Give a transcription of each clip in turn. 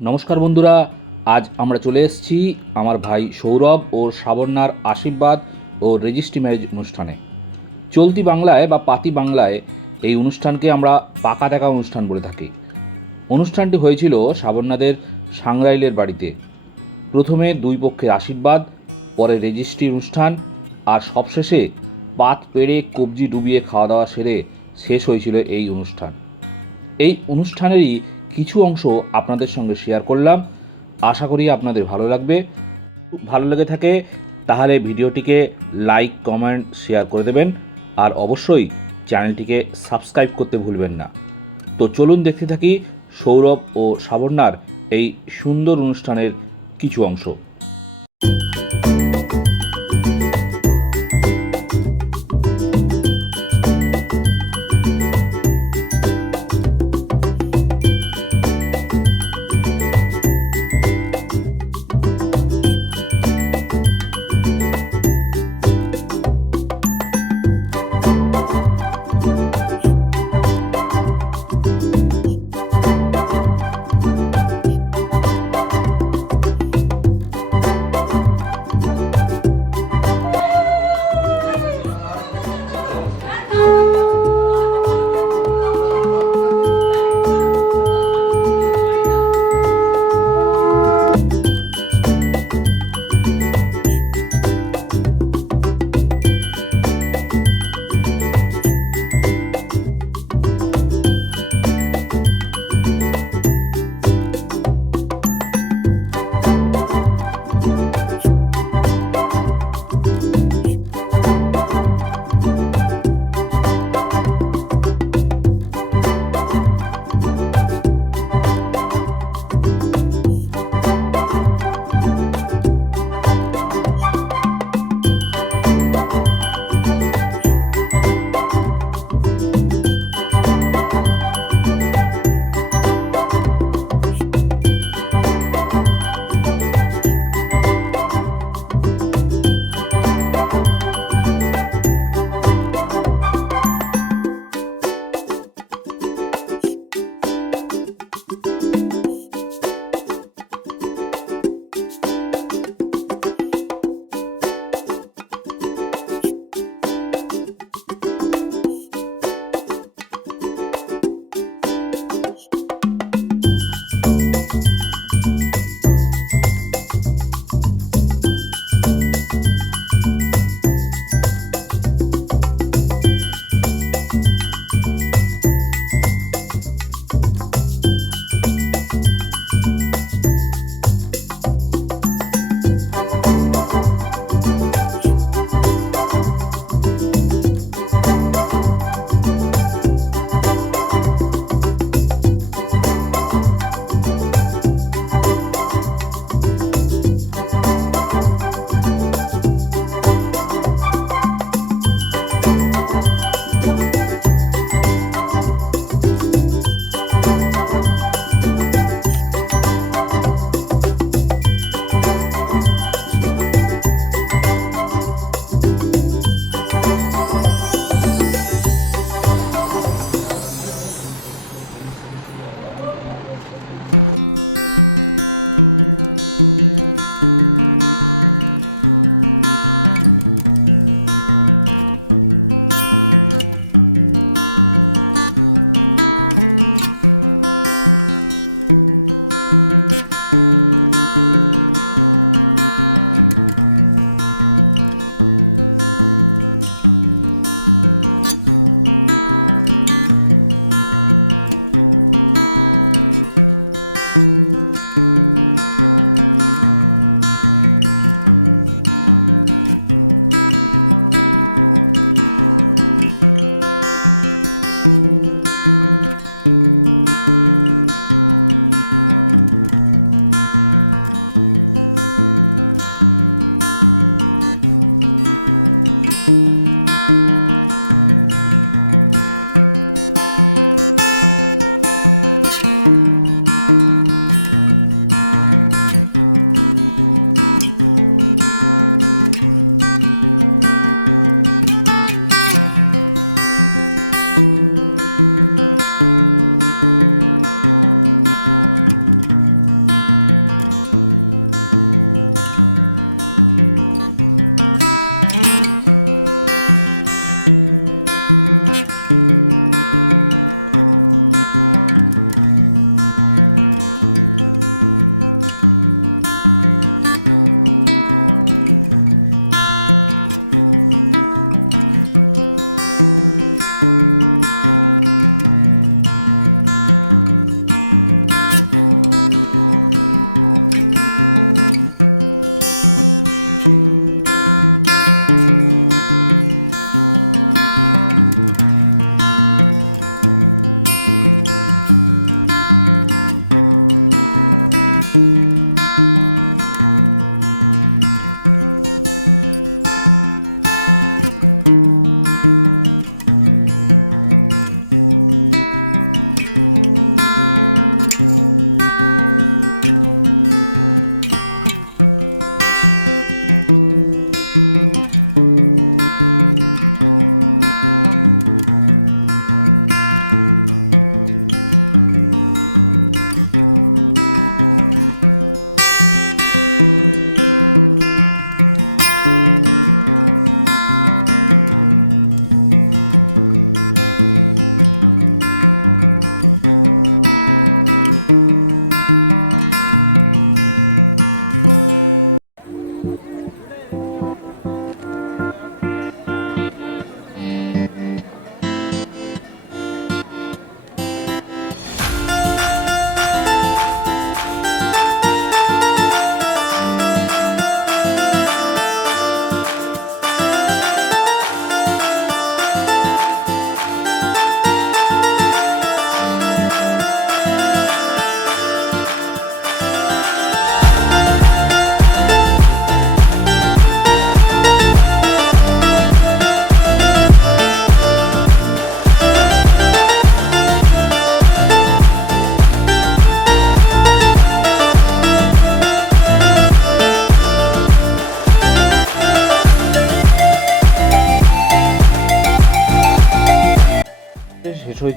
নমস্কার বন্ধুরা, আজ আমরা চলে এসেছি আমার ভাই সৌরভ ও সাবর্ণার আশীর্বাদ ও রেজিস্ট্রি ম্যারেজ অনুষ্ঠানে। চলতি বাংলায় বা পাতি বাংলায় এই অনুষ্ঠানকে আমরা পাকা দেখা অনুষ্ঠান বলে থাকি। অনুষ্ঠানটি হয়েছিল সাবর্ণাদের সাংরাইলের বাড়িতে। প্রথমে দুই পক্ষের আশীর্বাদ, পরে রেজিস্ট্রি অনুষ্ঠান, আর সবশেষে পাত পেড়ে কবজি ডুবিয়ে খাওয়া দাওয়া সেরে শেষ হয়েছিল এই অনুষ্ঠান। এই অনুষ্ঠানেরই কিছু অংশ আপনাদের সঙ্গে শেয়ার করলাম। আশা করি আপনাদের ভালো লাগবে। ভালো লেগে থাকে, তাহলে ভিডিওটিকে লাইক কমেন্ট শেয়ার করে দেবেন। আর অবশ্যই চ্যানেলটিকে সাবস্ক্রাইব করতে ভুলবেন না। তো চলুন দেখতে থাকি সৌরভ ও সাবর্ণার এই সুন্দর অনুষ্ঠানের কিছু অংশ।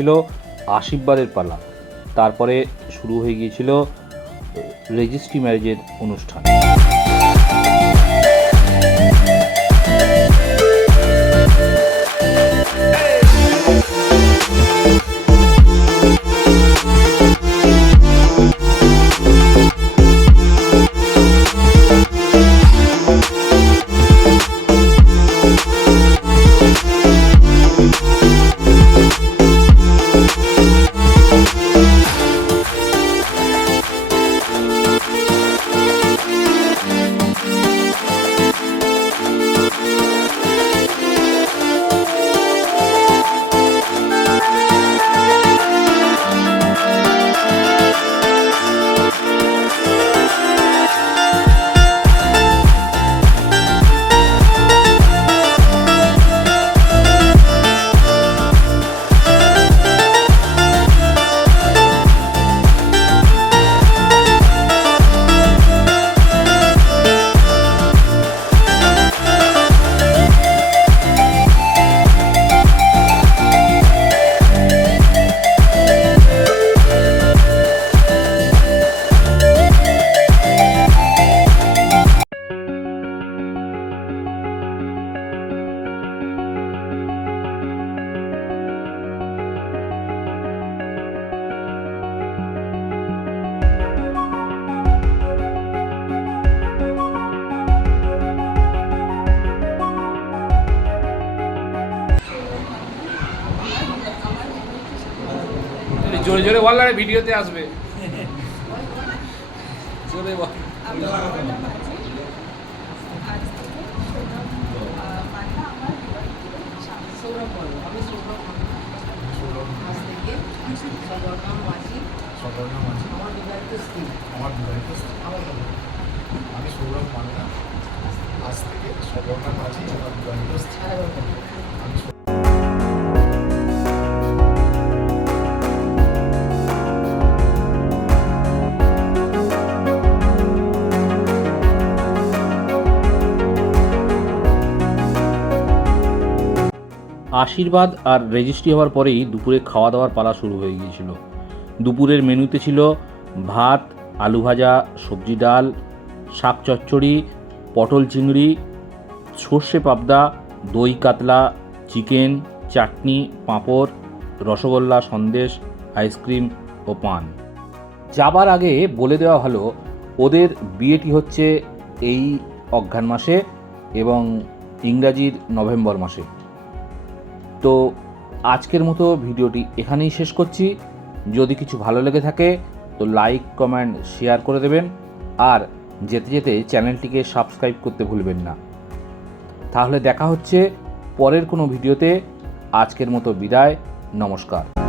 হয়েছিল আশীর্বাদের পালা। তারপরে শুরু হয়ে গিয়েছিল রেজিস্ট্রি ম্যারেজের অনুষ্ঠান। জোরে জোরে বল না রে, ভিডিওতে আসবে। জোরে বল। আমার বিবাহিত স্ত্রী। আমার আশীর্বাদ আর রেজিস্ট্রি হওয়ার পরেই দুপুরে খাওয়া দাওয়ার পালা শুরু হয়ে গিয়েছিল। দুপুরের মেনুতে ছিল ভাত, আলু ভাজা, সবজি ডাল, শাক চচ্চড়ি, পটল চিংড়ি, সর্ষে পাবদা, দই কাতলা, chicken, chutney, papad, rasgulla, sandesh, ice cream ও পান। যাবার আগে বলে দেওয়া হলো, ওদের বিয়েটি হচ্ছে এই অজ্ঞান মাসে এবং ইংরাজির নভেম্বর মাসে। তো আজকের মতো ভিডিওটি এখানেই শেষ করছি। যদি কিছু ভালো লেগে থাকে, তো লাইক, কমেন্ট, শেয়ার করে দেবেন। আর যেতে যেতে চ্যানেলটিকে সাবস্ক্রাইব করতে ভুলবেন না। তাহলে দেখা হচ্ছে পরের কোনো ভিডিওতে। আজকের মতো বিদায়, নমস্কার।